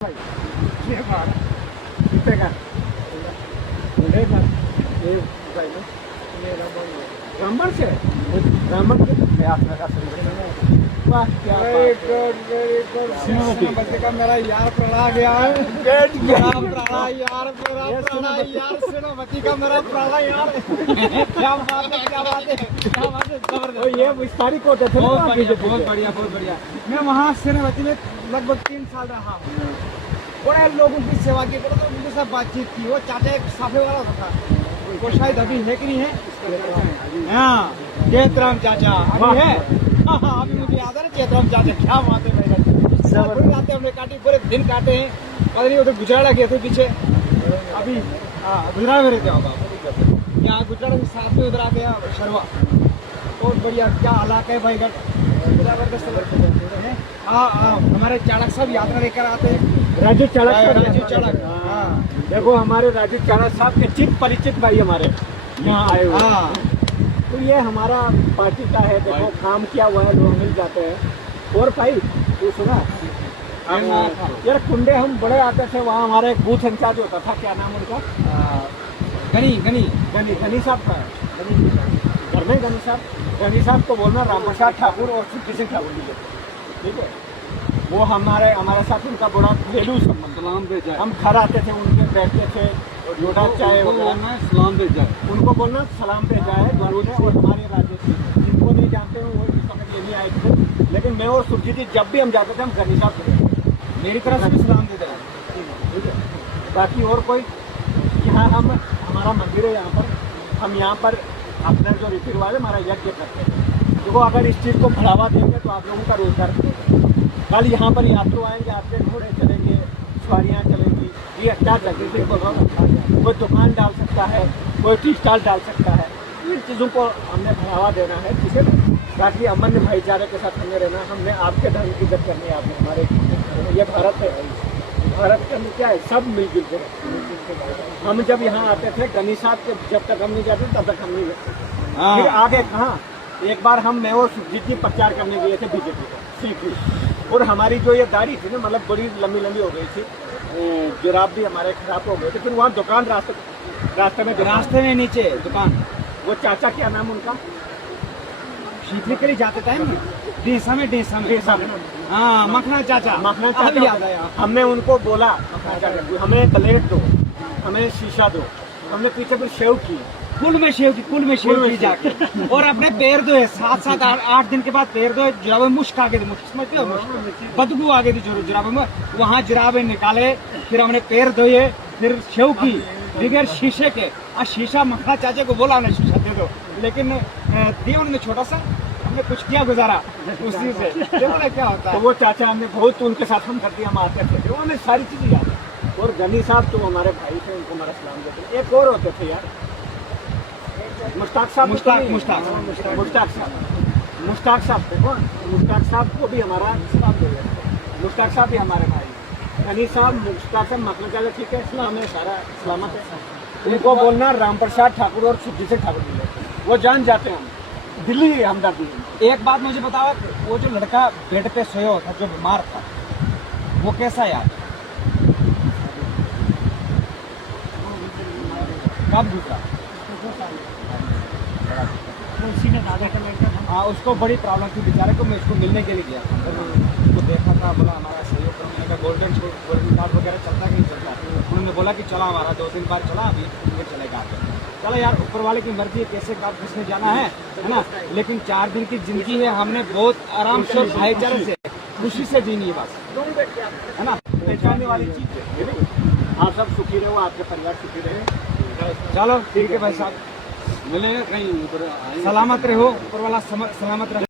ये बार कितने का ये रामबन से रामबन के आपका वाह क्या बच्चे का मेरा यार प्रणा गया है बैठ गया प्रणा यार मेरा प्रणा यार सेनापति का मेरा प्रणा यार क्या बात है क्या बात है क्या बात है जबरदस्त। ये विस्तारी कोट है बहुत बढ़िया मैं वहाँ सेनापति में लगभग 3 साल रहा हूँ। बड़े लोगों की सेवा की तो उनके साथ बातचीत की। वो चाचा एक साफे वाला था वो शायद अभी है कि नहीं है। हाँ चेतराम चाचा अभी है। हाँ अभी मुझे याद है ना चेतराम चाचा क्या बात है भाई आते हमने काटी पूरे दिन काटे हैं। पता नहीं उधर गुजराड़ा गए थे पीछे अभी गुजरात में रहते होगा यहाँ गुजरात के साथ में उधर आते हैं शर्मा। बहुत बढ़िया क्या इलाका है भाई हाँ हमारे चाणक साहब यात्रा लेकर आते हैं। राजू चाणक हाँ देखो हमारे राजू चाणक साहब के चित परिचित भाई हमारे यहाँ आए हुए हैं। तो ये हमारा पार्टी का है। देखो काम किया हुआ है लोग मिल जाते हैं। और भाई तू सुना यार कुंडे हम बड़े आते थे वहाँ हमारा एक बूथ इंचार्ज होता था क्या नाम उनका गनी साहब का गनी साहब को बोलना राम प्रसाद ठाकुर और सुखी सिंह ठाकुर जी ठीक है। वो हमारे साथ उनका बड़ा घरेलू संबंध सलाम भेज जाए हम घर आते थे उनके बैठते थे लोटा चाय वगैरह सलाम भेज जाए उनको बोलना सलाम पे जाए जरूर है। और हमारे राजेश जिनको नहीं जानते हो वो इस वक्त ये नहीं आए थे लेकिन मैं और सुरजीत जी जब भी हम जाते थे हम गनी साहब से मेरी तरफ से भी सलाम दे देना ठीक है। बाकी और कोई यहाँ हम हमारा मंदिर है यहाँ पर हम यहाँ पर अपना जो रीति रिवाज है हमारा यज्ञ करते हैं। देखो अगर इस चीज़ को बढ़ावा देंगे तो आप लोगों का रोजगार कल यहाँ पर यात्रु आएंगे आपके घोड़े चलेंगे सवारियाँ चलेंगी। ये क्या जगह कोई दुकान डाल सकता है कोई टी स्टॉल डाल सकता है। इन चीज़ों को हमने बढ़ावा देना है ठीक है। ताकि अमन भाईचारे के साथ हमें रहना हमने आपके धर्म की इज्जत करनी है आपने हमारे ये भारत है। भारत के अंदर क्या है सब मिलजुल के हम जब यहाँ आते थे गनी साहब के जब तक हम नहीं जाते तब तक हम नहीं जाते। फिर आगे कहाँ एक बार हम मैं और सुरजीत जी प्रचार करने गए थे बीजेपी का सीपी और हमारी जो ये गाड़ी थी ना मतलब बड़ी लंबी लंबी हो गई थी जुराब भी हमारे खराब हो गए थे। फिर वहाँ दुकान रास्ते में नीचे दुकान वो चाचा क्या नाम उनका शीतली के लिए जाते टाइम डेसा में हाँ मखना चाचा भी याद आया। हमने उनको बोला हमें प्लेट दो हमें शीशा दो। हमने पीछे फिर शेव की कुल में शेव की जाके और अपने पैर धोए 7-8 दिन के बाद पैर धोए जुराबे मुश्क आ गए थे मुश्क समझते हो मुश्क बदबू आ गई थी जुराबे में वहाँ जुराबे निकाले फिर हमने पैर धोए फिर शेव की बगैर शीशे के और शीशा मखना चाचा को बोला हमने शीशा दे दो लेकिन दिया उन्होंने छोटा सा हमने कुछ किया गुजारा उसी से देखो क्या होता है। तो वो चाचा हमने बहुत उनके साथ हम करते हम आते थे फिर उन्हें सारी चीजें याद है। और गनी साहब तो हमारे भाई थे उनको हमारा सलाम देते। एक और होते थे यार मुश्ताक साहब देखो मुश्ताक साहब को भी हमारा सलाम दे देते। मुश्ताक साहब भी हमारे भाई गनी साहब मुश्ताक साहब मतलब चले ठीक है इस्लाम है सारा सलामत है। उनको बोलना राम प्रसाद ठाकुर और सुखी सिंह ठाकुर जी वो जान जाते हैं हम दिल्ली हमदर्दी। एक बात मुझे बताओ वो जो लड़का बेड पे सोया था जो बीमार था वो कैसा यार कब गुजरा हाँ उसको बड़ी प्रॉब्लम थी बेचारे को मैं उसको मिलने के लिए गया था उसको देखा था बोला हमारा सहयोग करो। मैंने कहा गोल्डन कार्ड वगैरह चलता कि नहीं चलता। उन्होंने बोला कि चला हमारा 2-3 बार चला अभी फिर चलेगा। चलो यार ऊपर वाले की मर्जी है कैसे कब किसने जाना है ना। लेकिन 4 दिन की जिंदगी है हमने बहुत आराम से भाईचारे से खुशी से जीनी है बस है ना पहचानने वाली चीज है। आप सब सुखी रहो आपके परिवार सुखी रहे। चलो ठीक है भाई साहब मिले कहीं सलामत रहो ऊपर वाला सलामत रहे।